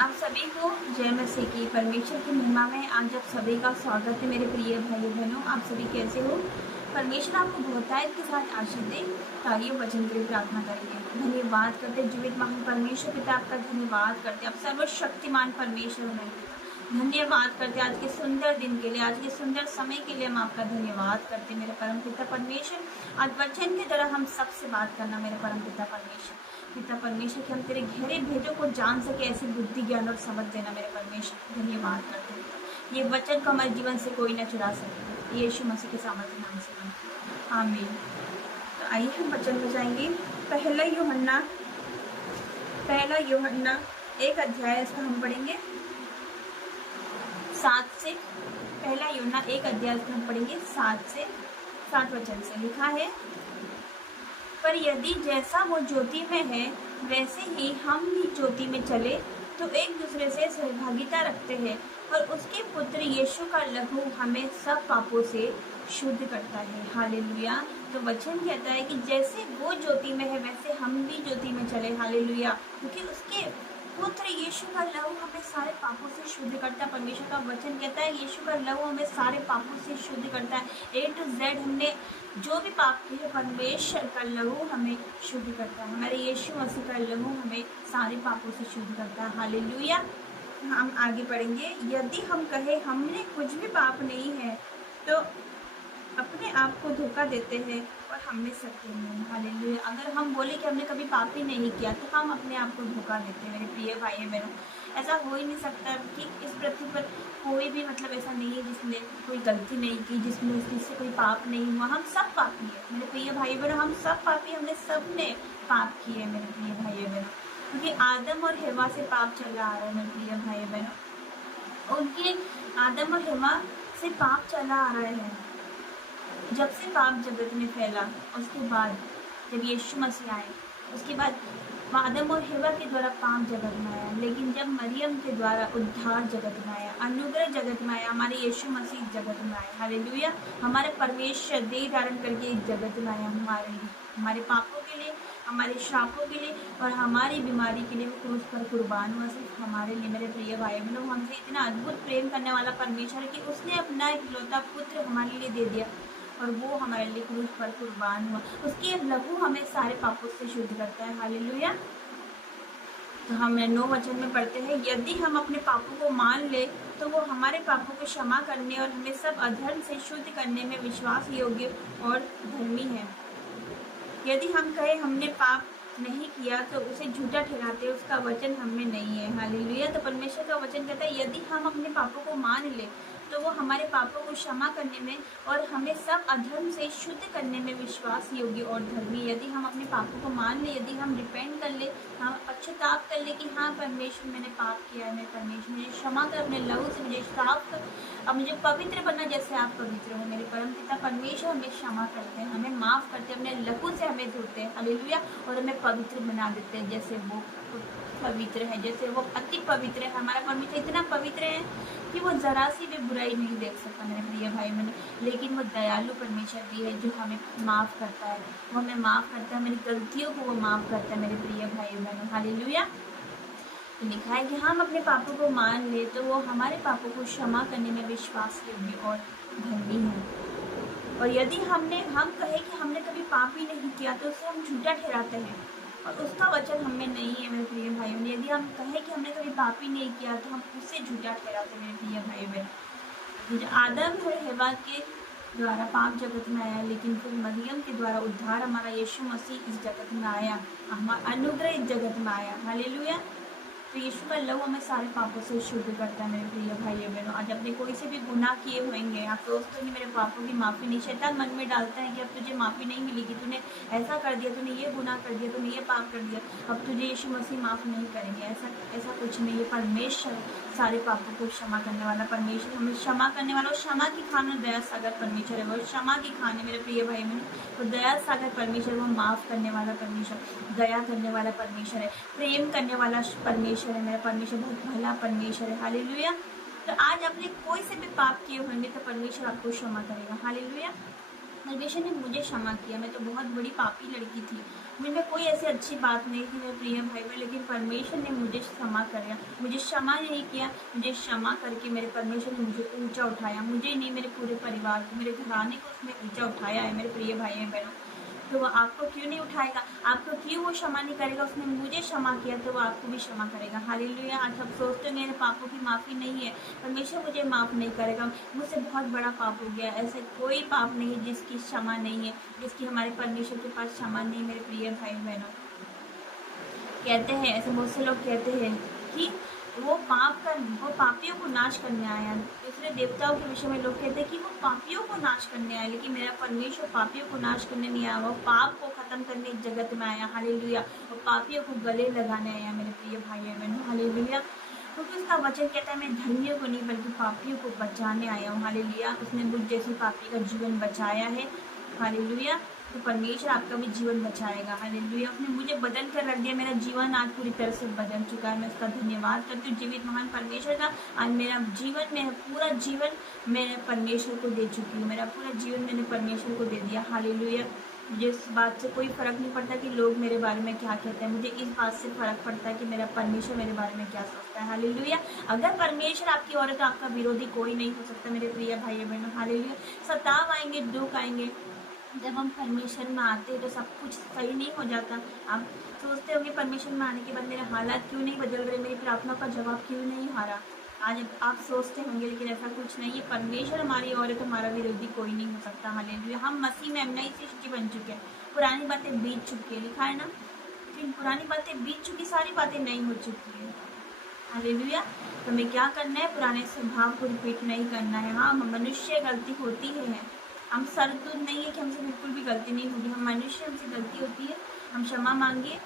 आप सभी को जय मसीह की। परमेश्वर की महिमा में आज आप सभी का स्वागत है। मेरे प्रिय भाई बहनों, आप सभी कैसे हो? परमेश्वर आपको बहुतायत के साथ आशीष दे। ताइए वचन के लिए प्रार्थना करेंगे। धन्यवाद करते जीवित महान परमेश्वर पिता, आपका धन्यवाद करते आप सर्वशक्तिमान परमेश्वर में। धन्यवाद करते आज के सुंदर दिन के लिए, आज के सुंदर समय के लिए हम आपका धन्यवाद करते मेरे परम पिता परमेश्वर। आज वचन की तरह हम सबसे बात करना मेरे परम पिता परमेश्वर। पिता परमेश्वर कि हम तेरे गहरे भेदों को जान सके, ऐसी बुद्धि ज्ञान और समझ देना मेरे परमेश्वर। धन्यवाद करते हैं ये वचन को हमारे जीवन से कोई न चुरा सके, यीशु मसीह के सामर्थ्य नाम से आमीन। तो आइए हम वचन में जाएंगे। पहला यूहन्ना 1 अध्याय, इसका हम पढ़ेंगे 7 से। पहला यूहन्ना 1 अध्याय, इसका हम पढ़ेंगे 7 वचन से। लिखा है, पर यदि जैसा वो ज्योति में है वैसे ही हम भी ज्योति में चले तो एक दूसरे से सहभागिता रखते हैं, और उसके पुत्र यीशु का लहू हमें सब पापों से शुद्ध करता है। हालेलुया। तो वचन कहता है कि जैसे वो ज्योति में है वैसे हम भी ज्योति में चले। हालेलुया। क्योंकि उसके पुत्र यीशु का लहू हमें सारे पापों से शुद्ध करता है। परमेश्वर का वचन कहता है यीशु का लहू हमें सारे पापों से शुद्ध करता है। A to Z हमने जो भी पाप किए, परमेश्वर का लहू हमें शुद्ध करता है। हमारे यीशु मसीह का लहू हमें सारे पापों से शुद्ध करता है। हालेलुया। हम आगे पढ़ेंगे। यदि हम कहें हमने कुछ भी पाप नहीं है तो अपने आप को धोखा देते हैं और हमें सत्य नहीं। हालेलुया। अगर हम बोले कि हमने कभी पाप ही नहीं किया तो हम अपने आप को धोखा देते हैं। मेरे प्रिय भाई बहनों, ऐसा हो ही नहीं सकता कि इस पृथ्वी पर कोई भी ऐसा नहीं है जिसने कोई गलती नहीं की, जिससे कोई पाप नहीं हुआ। हम सब पापी है मेरे प्रिय भाई बहनों, हम सब पापी, हमने सबने पाप किए मेरे प्रिय भाई बहनों। क्योंकि आदम और हेवा से पाप चला आ रहा है मेरे प्रिय भाई बहनों। उनके आदम और हेवा से पाप चला आ रहा है। जब से पाप जगत में फैला, उसके बाद जब यीशु मसीह आए, उसके बाद आदम और हेवा के द्वारा पाप जगत में आया। लेकिन जब मरियम के द्वारा उद्धार जगत में आया, अनुग्रह जगत में आया, हमारे यीशु मसीह जगत में आए। हालेलुया। हमारे परमेश्वर देह धारण करके इस जगत में आया हमारे लिए, हमारे पापों के लिए, हमारे श्रापों के लिए और हमारी बीमारी के लिए वो क्रूस पर कुर्बान हुआ, सिर्फ हमारे लिए। मेरे प्रिय भाई बहनों, हमसे इतना अद्भुत प्रेम करने वाला परमेश्वर कि उसने अपना इकलौता पुत्र हमारे लिए दे दिया और वो हमारे लिए क्रूस पर कुर्बान हुआ। उसके लहू हमें सारे पापों से शुद्ध करता है। हालेलुया। तो हम 9 वचन में पढ़ते हैं, यदि हम अपने पापों को मान ले तो वो हमारे पापों को क्षमा करने और हमें सब अधर्म से शुद्ध करने में विश्वास योग्य और धर्मी है। यदि हम कहें हमने पाप नहीं किया तो उसे झूठा ठहराते, उसका वचन हमें नहीं है। हालेलुया। तो परमेश्वर का वचन कहता है यदि हम अपने पापों को मान ले तो वो हमारे पापों को क्षमा करने में और हमें सब अधर्म से शुद्ध करने में विश्वास योग्य और धर्मी। यदि हम अपने पापों को मान ले, यदि हम रिपेंट कर ले, हम पश्चाताप कर ले कि हाँ परमेश्वर मैंने पाप किया है, मेरे परमेश्वर मुझे क्षमा कर, अपने लहू से मुझे साफ कर, अब मुझे पवित्र बनना जैसे आप पवित्र हो। मेरे परम पिता परमेश्वर हमें क्षमा करते हैं, हमें माफ़ करते हैं, अपने लहू से हमें धोते हैं। हालेलुया। और हमें पवित्र बना देते हैं जैसे वो पवित्र है, जैसे वो अति पवित्र है। हमारा परमेश्वर इतना पवित्र है कि वो जरा सी भी बुराई नहीं देख सकता मेरे प्रिय भाई मैंने। लेकिन वो दयालु परमेश्वर भी है जो हमें माफ़ करता है, वो हमें माफ़ करता है, मेरी गलतियों को वो माफ़ करता है मेरे प्रिय भाई बहनों। हालेलुया। लिखा है कि हम अपने पापों को मान ले तो वो हमारे पापों को क्षमा करने में विश्वास योग्य और धर्मी है। और यदि हम कहे कि हमने कभी पाप ही नहीं किया तो उसे हम झूठा ठहराते हैं और उसका वचन हमें नहीं है मेरे प्रिय भाइयों। यदि हम कहें कि हमने कभी पाप ही नहीं किया तो हम उससे झूठा ठहराते हैं मेरे प्रिय भाई बहन। आदम और हेवा के द्वारा पाप जगत में आया, लेकिन फिर मरियम के द्वारा उद्धार हमारा यीशु मसीह इस जगत में आया, हमारा अनुग्रह इस जगत में आया। हालेलुया। तो यीशु का लहू हमें सारे पापों से शुद्ध करता है मेरे प्रिय भाई बहनों। आज अपने कोई से भी गुनाह किए होंगे, आप सोचते हैं मेरे पापों की माफ़ी नहीं, शैतान मन में डालता है कि अब तुझे माफ़ी नहीं मिलेगी, तूने ऐसा कर दिया, तूने ये गुनाह कर दिया, तूने ये पाप कर दिया, अब तुझे यीशु मसीह माफ़ नहीं करेंगे। ऐसा कुछ नहीं है। परमेश्वर सारे पापों को क्षमा करने वाला परमेश्वर, हमें क्षमा करने वाला और क्षमा की खान दया सागर परमेश्वर है। वो क्षमा की खाने मेरे प्रिय भाई बहनों, तो दया सागर परमेश्वर, वो माफ़ करने वाला परमेश्वर, दया करने वाला परमेश्वर है, प्रेम करने वाला परमेश्वर है। मेरा परमेश्वर बहुत भला परमेश्वर है। हालेलुया। तो आज आपने कोई से भी पाप किए होंगे तो परमेश्वर आपको क्षमा करेगा। हालेलुया। परमेश्वर ने मुझे क्षमा किया। मैं तो बहुत बड़ी पापी लड़की थी, मुझ में कोई ऐसी अच्छी बात नहीं थी मेरे प्रिय भाई में, लेकिन परमेश्वर ने मुझे क्षमा किया, मुझे क्षमा नहीं किया, मुझे क्षमा करके मेरे परमेश्वर ने मुझे ऊंचा उठाया। मुझे ही नहीं, मेरे पूरे परिवार को, मेरे घराने को उसने ऊंचा उठाया है मेरे प्रिय भाई बहनों। तो वो आपको क्यों नहीं उठाएगा? आपको क्यों वो क्षमा नहीं करेगा? उसने मुझे क्षमा किया तो वो आपको भी क्षमा करेगा। हालेलुया। आज आप सोचते हैं मेरे पापों की माफ़ी नहीं है, परमेश्वर मुझे माफ़ नहीं करेगा, मुझसे बहुत बड़ा पाप हो गया। ऐसे कोई पाप नहीं है जिसकी क्षमा नहीं है, जिसकी हमारे परमेश्वर के पास क्षमा नहीं। मेरे प्रिय भाई बहनों, कहते हैं, ऐसे बहुत से लोग कहते हैं कि वो पापियों को नाश करने आया। दूसरे देवताओं के विषय में लोग कहते हैं कि वो पापियों को नाश करने आया, लेकिन मेरा परमेश्वर पापियों को नाश करने नहीं आया, वो पाप को खत्म करने इस जगत में आया। हालेलुया। वो पापियों को गले लगाने आया मेरे प्रिय भाई बहनों। हालेलुया। क्योंकि उसका वचन कहता है मैं धर्मियों को नहीं बल्कि पापियों को बचाने आया हूँ। हालेलुया। उसने मुझ जैसी पापी का जीवन बचाया है। हालेलुया। तो परमेश्वर आपका भी जीवन बचाएगा। हालेलुया। उसने मुझे बदल कर रख दिया, मेरा जीवन आज पूरी तरह से बदल चुका है। मैं उसका धन्यवाद करती हूँ जीवित महान परमेश्वर का। आज मेरा जीवन, मेरा पूरा जीवन मैं परमेश्वर को दे चुकी हूँ। मेरा पूरा जीवन मैंने परमेश्वर को दे दिया। हालेलुया। मुझे इस बात से कोई फ़र्क नहीं पड़ता कि लोग मेरे बारे में क्या कहते हैं, मुझे इस बात से फ़र्क पड़ता है कि मेरा परमेश्वर मेरे बारे में क्या सोचता है। हालेलुया। अगर परमेश्वर आपकी ओर है तो आपका विरोधी कोई नहीं हो सकता मेरे प्रिय भाई बहनों। हालेलुया। सताव आएंगे, दुख आएंगे, जब हम परमेश्वर में आते हैं तो सब कुछ सही नहीं हो जाता। आप सोचते होंगे परमेश्वर में आने के बाद मेरे हालात क्यों नहीं बदल रहे, मेरी प्रार्थना का जवाब क्यों नहीं आ रहा। आज आप सोचते होंगे, लेकिन ऐसा कुछ नहीं है। परमेश्वर हमारी ओर है तो हमारा विरोधी कोई नहीं हो सकता। हालेलुया। हम मसीह में नई सृष्टि बन चुके हैं, पुरानी बातें बीत चुकी है, लिखा है ना, लेकिन पुरानी बातें बीत चुकी, सारी बातें नहीं हो चुकी है। हालेलुया। तो हमें क्या करना है? पुराने स्वभाव को रिपीट नहीं करना है। हाँ, मनुष्य गलती होती है, हम सरदूत नहीं है कि हमसे बिल्कुल भी गलती नहीं होगी, हम मनुष्य, हमसे गलती होती है, हम क्षमा मांगिए।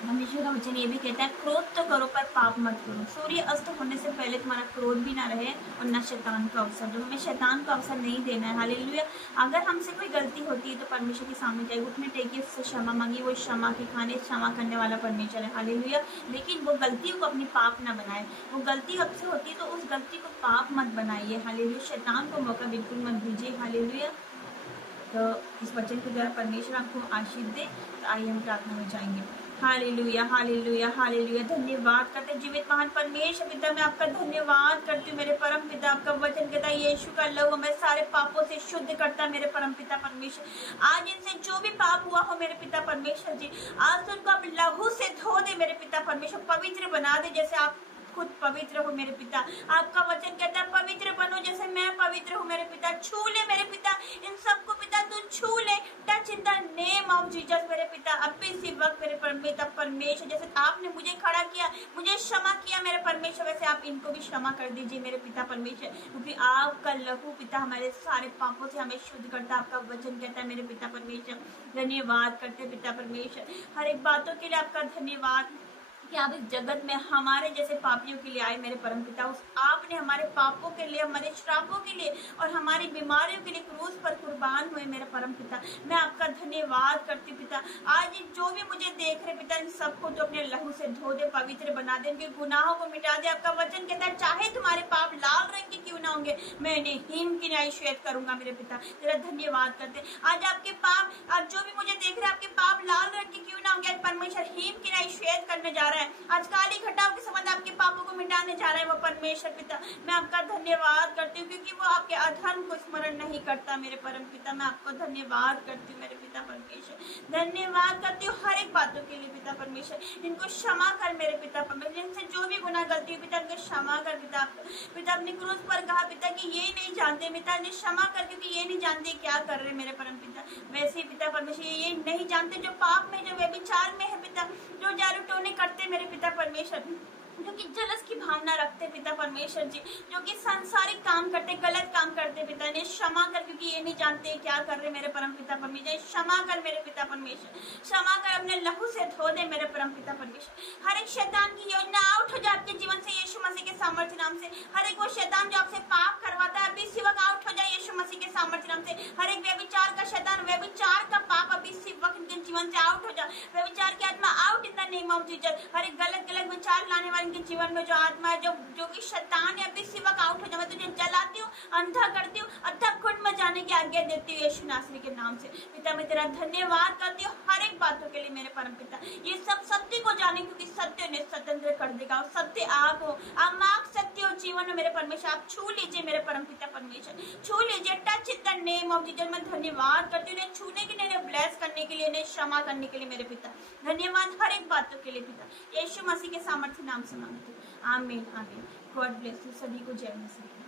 परमेश्वर का वचन ये भी कहता है क्रोध तो करो पर पाप मत करो। सूर्य अस्त होने से पहले तुम्हारा क्रोध भी ना रहे और न शैतान का अवसर दो। हमें शैतान का अवसर नहीं देना है। हालेलुया। अगर हमसे कोई गलती होती है तो परमेश्वर के सामने जाइए, घुटने टेकिए, उससे क्षमा मांगिए। वो क्षमा के खाने, क्षमा करने वाला परमेश्वर है। हालेलुया। लेकिन वो गलतियों को अपनी पाप ना बनाए। वो गलती आपसे होती है तो उस गलती को पाप मत बनाइए। हालेलुया। शैतान को मौका बिल्कुल मत दीजिए। हालेलुया। तो इस वचन के द्वारा परमेश्वर आपको आशीष दे। तो आइए हम प्रार्थना में जाएंगे। Hallelujah, hallelujah, hallelujah. धन्यवाद करते जीवित महान परमेश्वर पिता, मैं आपका धन्यवाद करती हूँ मेरे परम पिता। आपका वचन कहता है यीशु का लहू हमें सारे पापों से शुद्ध करता है मेरे परम पिता परमेश्वर। आज इनसे जो भी पाप हुआ हो मेरे पिता परमेश्वर जी, आज तो उनको आप लहू से धो दे मेरे पिता परमेश्वर, पवित्र बना दे जैसे आप खुद पवित्र हो मेरे पिता। आपका वचन कहता है पवित्र बनो जैसे मैं पवित्र हूँ मेरे पिता। छू ले मेरे पिता इन सबको पिता, तू छू ले। Touch in the name of Jesus मेरे पिता। अब इसी वक्त मेरे पिता परमेश्वर, जैसे आपने मुझे खड़ा किया, मुझे क्षमा किया मेरे परमेश्वर, वैसे आप इनको भी क्षमा कर दीजिए मेरे पिता परमेश्वर, क्योंकि आपका लहू पिता हमारे सारे पापों से हमें शुद्ध करता। आपका वचन कहता है मेरे पिता परमेश्वर। धन्यवाद करते पिता परमेश्वर, हर एक बातों के लिए आपका धन्यवाद कि आप इस जगत में हमारे जैसे पापियों के लिए आए मेरे परम पिता। उस आपने हमारे पापों के लिए, हमारे श्रापों के लिए और हमारी बीमारियों के लिए क्रूस पर कुर्बान हुए मेरे परम पिता। मैं आपका धन्यवाद करती पिता। आज जो भी मुझे देख रहे पिता, इन सबको तो अपने लहू से धो दे, पवित्र बना दे, उनके गुनाहों को मिटा दे। आपका वचन कहता है चाहे तुम्हारे पाप लाल रंग के क्यों ना होंगे, मैं इन्हें हिम की न्याय श्वेत करूंगा मेरे पिता। तेरा धन्यवाद करते। आज आपके पाप, आज जो भी मुझे देख रहे आपके पाप लाल रंग के क्यों ना होंगे, आज परमेश्वर हिम की न्याय श्वेत करने जा रहा है। आज काली घटाओं के संबंध आपके पापों को मिटाने जा रहा है वो परमेश्वर पिता। मैं आपका धन्यवाद करती हूँ क्योंकि वो आपके अधर्म को स्मरण नहीं करता मेरे परम पिता। मैं आपको धन्यवाद करती हूँ मेरे पिता परमेश्वर। धन्यवाद करती हूँ हर एक बातों के लिए पिता परमेश्वर। इनको क्षमा कर मेरे पिता परमेश्वर, इनसे जो भी गुनाह गलती हुई पिता उनको क्षमा कर पिता। पिता अपने क्रूस पर कहा पिता कि ये नहीं जानते पिता, इन्हें क्षमा कर क्योंकि ये नहीं जानते क्या कर रहे मेरे परम पिता। वैसे पिता परमेश्वर ये नहीं जानते जो पाप में, जो व्यभिचार में है पिता, जो जादू टोने करते मेरे पिता परमेश्वर, जो कि जलस की भावना रखते पिता परमेश्वर जी, जो कि सांसारिक काम करते, गलत काम करते पिता, ने क्षमा कर क्योंकि ये नहीं जानते क्या कर रहे मेरे परम पिता परमेश्वर। क्षमा कर मेरे पिता परमेश्वर, क्षमा कर, अपने लहू से धो दे मेरे परम पिता परमेश्वर। हर एक शैतान की योजना आउट हो जाए आपके जीवन से यीशु मसीह के सामर्थ्य नाम से। हर एक वो शैतान जो आपसे पाप करवाता है अभी इसी वक्त आउट हो जाए यीशु मसीह के सामर्थ्य नाम से। हर एक व्यभिचार का शैतान, व्यभिचार का पाप अभी इसी वक्त इनके जीवन से आउट हो जाए। व्यभिचार की आत्मा out in the name of Jesus. हर एक गलत विचार लाने वाले इनके जीवन में जो आत्मा है, जो कि शैतान है, अभी सेवक आउट हो जाए, मैं तुझे जलाती हूँ, अंधा करती हूँ, अधक कुंड में जाने की आज्ञा देती हूँ यीशु नासरी के नाम से। पिता मैं तेरा धन्यवाद करती हूँ हर एक बातों के लिए मेरे परम पिता। ये सब सत्य को जाने, क्योंकि सत्य उन्हें स्वतंत्र कर देगा। और सत्य आप हो, आप मार्ग सत्य हो जीवन में मेरे परमेश्वर। आप छू लीजिए मेरे परम पिता परमेश्वर, छू लीजिए। Touch in the name of Jesus. मैं धन्यवाद करती हूँ इन्हें छूने के लिए, इन्हें ब्लेस करने के लिए, इन्हें क्षमा करने के लिए मेरे पिता। धन्यवाद हर एक बातों के लिए पिता, यीशु मसीह के सामर्थ्य नाम से मांगती हूँ, आमीन आमीन। गॉड ब्लेस यू, सभी को जय मसीह।